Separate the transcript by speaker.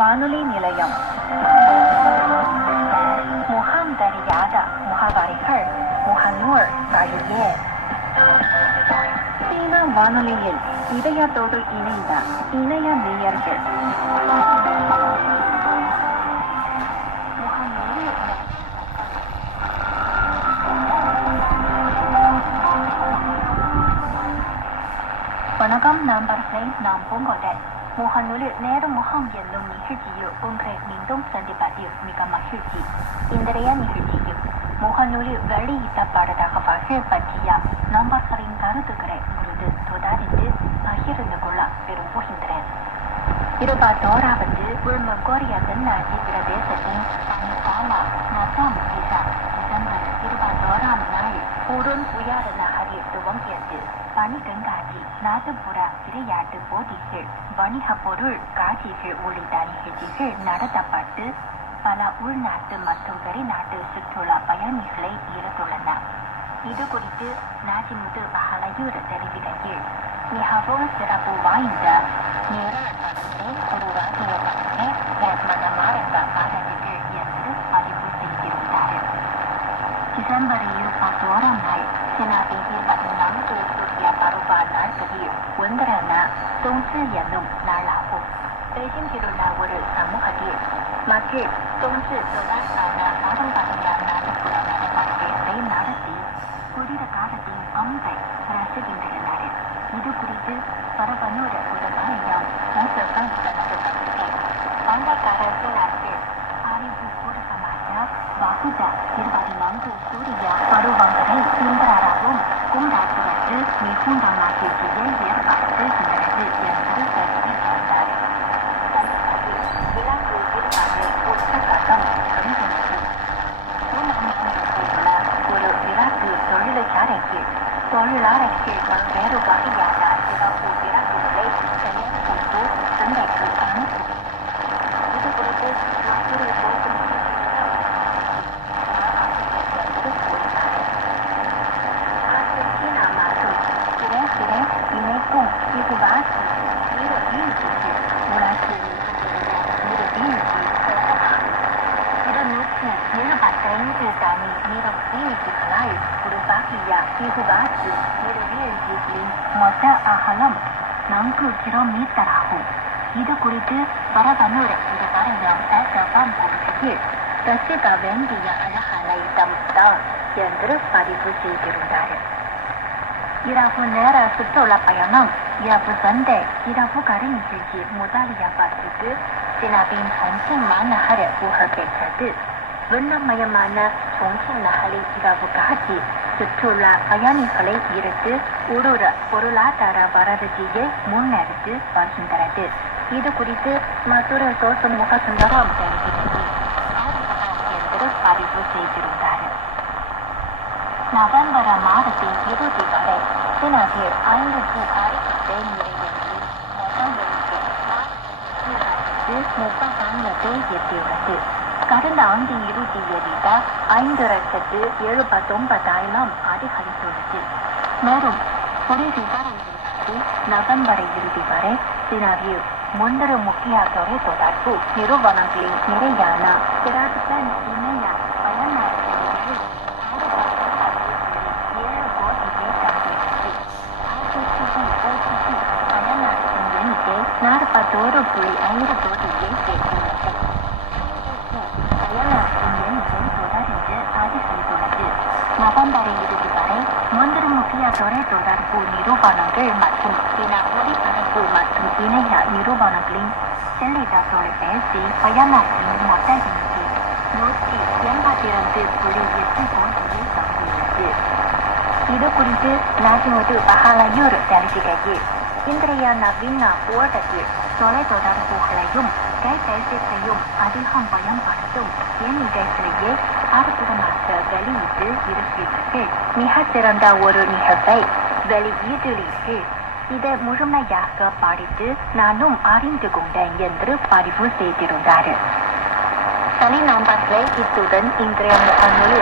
Speaker 1: வானொலி நிலையம். முகாம் தெரியாத முகவரிகள் முகநூல் வழியே. சீனா வானொலியில் இதயத்தோடு இணைந்த இணைய நேயர்கள். முகநூல் வணக்கம் நண்பர்களே நாம் பூங்கோட்டை. முகநூலில் நேர முகாம் என்னும் நிகழ்ச்சியில் மீண்டும் சந்திப்பதில் மிக மகிழ்ச்சி இன்றைய நிகழ்ச்சியில் முகநூலில் வெளியிடப்பட்ட பற்றிய நண்பர்களின் கருத்துக்களை குறித்து தொடர்ந்து பகிர்ந்து கொள்ள விரும்புகின்றேன் இருபத்தோராவது உள்மங்கோரிய தென்னாட்சி பிரதேசத்தின் பனிபாலா நசாம் டிசம்பர் இருபத்தோராம் நாள் நகரில் துவங்கியது பனி கண்காட்சி நாட்டுப்புற விளையாட்டு போட்டிகள் வணிக பொருள் காட்சிகள் உள்ளிட்ட நிகழ்ச்சிகள் நடத்தப்பட்டு பல உள்நாட்டு மற்றும் வெளிநாட்டு சுற்றுலா பயணிகளை ஈர்த்துள்ளன. இது குறித்து நாஜிமுத்து பகலையூர் தெரிவிக்கையில் மிகவும் சிறப்பு வாய்ந்த நிரல்களை உருவாக்கியவர்களே மனமார்ந்த பாடல்கள் என்று பதிவு செய்திருந்தார். டிசம்பர் இருபத்தோராம் நாள் 那一天晚南德斯亚巴鲁巴南德利文德拉那东次亚弄那拉布，北京铁路那乌日萨姆卡蒂，马至东至罗拉萨那阿东巴那那的布拉那的巴蒂被拿的地，古里的卡的地安排，那是金的那的，伊都古里的巴拉巴努的古的巴尼亚，那是上古的那的巴蒂，安达卡的是那是阿里布古的萨马加，瓦库达，伊巴的南德苏里亚巴鲁王的伊辛达拉。昨日拿来去，我们白都搞一样的，知道不？yang terus pada puji dirundari. Irahu nera sutola payanam வீழ்ச்சி இருநூற்றி எழுபத்தைந்து தனி நீர் வீழ்ச்சிகளால் உருவாகிய இதுவாசி நீர் வீழ்ச்சிகளின் மொத்த அகலம் நான்கு கிலோமீட்டர் ஆகும் இது குறித்து பரபனூர் இது வரையும் எஸ்எஃப்எம் கூறுகையில் ரசிக வேண்டிய அழகான இடம் தான் என்று பதிவு செய்திருந்தார் இரவு நேர சுற்றுலா பயணம் இரவு சந்தை இரவு கரை நிகழ்ச்சி முதலியவற்றுக்கு சினாவின்重庆 மாநகர புகழ் பெற்றது வண்ணமயமான重庆 நகரில் இரவு காட்சி சுற்றுலா பயணிகளை ஈர்த்து உள்ளூர் பொருளாதார வளர்ச்சியை முன்னெடுத்து வருகின்றது இது குறித்து மதுரை சோச முகசுந்தரம் தெரிவித்தது என்று பதிவு செய்திருந்தார் நவம்பர் மாதத்தின் இறுதி வரை சினாவில் ஐநூற்றி அறுபத்தி நிறைவேற்றி முப்பத்தான்கு பேர் எட்டியுள்ளது கடந்த ஆண்டின் இறுதியை விட ஐந்து லட்சத்து எழுபத்தொன்பதாயிரம் அதிகரித்துள்ளது மேலும் ஒரு விவரங்களுக்கு நவம்பர் இறுதி வரை சினாவில் மூன்று முக்கிய தொலை தொடர்பு நிறுவனங்களின் நிலையான திராட்சன் இணைய பயனாளர்களில் Narrador obligados de este マバンダリングルギバレモンドルムキアドレドダルブニロバナゲマツムキナホリパレブマツムキネヤニロバナグリンセリダトレペシパヤナツムマテンキノシヤンバティランデブリユツボンディサンディユツイドクリテナジムドバハラユルダリティガギ இன்றைய நவீன ஊடகத்தில் தொலைத்தொடர்புகளையும் கைபேசிகளையும் அதிகம் பயன்படுத்தும் எண்ணிக்கைகளையே அற்புதமாக வெளியிட்டு இருக்கிறது மிக சிறந்த ஒரு நிகழ்வை வெளியீடுகிறீர்கள் இதை முழுமையாக படித்து நானும் அறிந்து கொண்டேன் என்று பதிவு செய்திருந்தார் சனி நம்பர்களை இத்துடன் இன்றைய முகநூல்